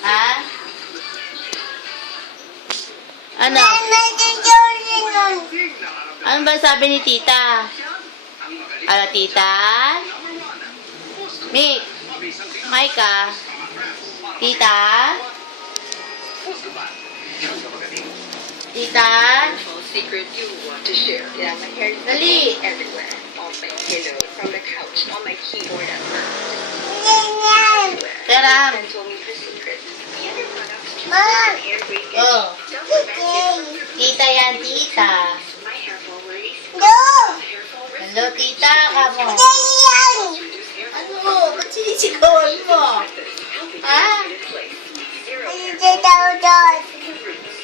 Ha? Ano? Ano ba sabi ni tita? Ano, tita? Mick, may ka? Tita? Tita? Secret you want to share. Yeah, my hair is Dali. everywhere. On my pillow, from the couch, on my keyboard at work. Everywhere. Tara. And told me her secret. The other products hair breakage. Oh. Don't prevent Tita yan, tita. my hair fall worries. Hair fall risk. Hello, tita ka mo. Reduce hair fall. Ano? Ba't sinisigawan mo? Ha? Zero hair.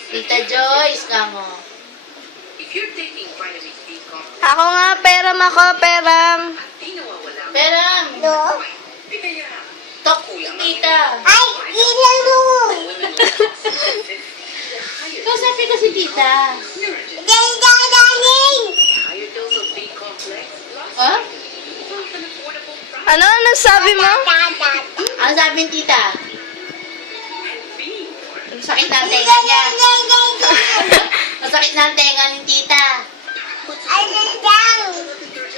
Tita Joyce ka mo. If you're taking vitamin D complex, Ako nga, peram ako, peram. di nawawala. Perang. Di kaya Tok, tita. Kausapin ko si tita. higher dose of B complex, lost Ha? an affordable price. Ano sabi mo? Ano sabi ni tita? And B Ang sakit na ang tenga niya. Ang sakit na ang tenga ni tita.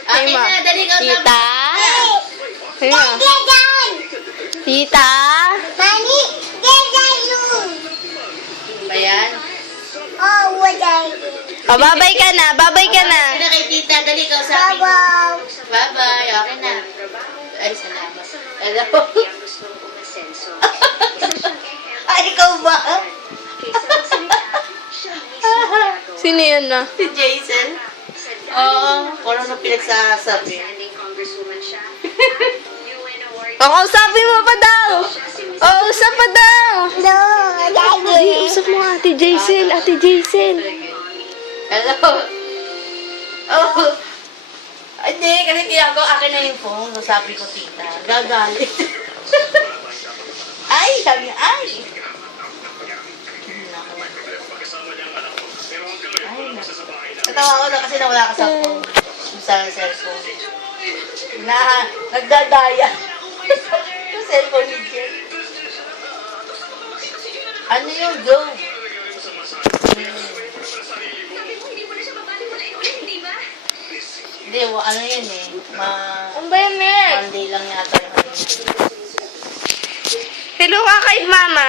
Akin ma. na, dali ka Tita? Ayun. Tita? Ba yan? Babay ka na, babay ka na. Akin na kay tita, dali ka usapin mo. Bye-bye, okay na. Ay, salamat. Hello? ang gusto kong umasenso. Isa siyang ehempo Ay, ikaw ba? kaysa magsalita, siya mismo gagawa. Sino yun na? Si Jason? Oo, kung ano na pinagsasabi. Standing congresswoman siya. UN award. O, kausapin mo pa daw. O, usap pa daw. Ay, usap mo Ate Jaisel, Ate Jaisel. Hello? Oh. Hindi, kasi tiyan ko, akin na yung phone. So, sabi ko, tita, gagalit. Ay, sabi niya, ay. Natawa ko na kasi nawala ka sa phone. Sa cellphone. Nagdadaya. Yung cellphone ni Jen. Ano yung go? Hindi, ano yun eh. Ano ba yan, Meg? Monday lang yata yung ano. Hello ka kay Mama.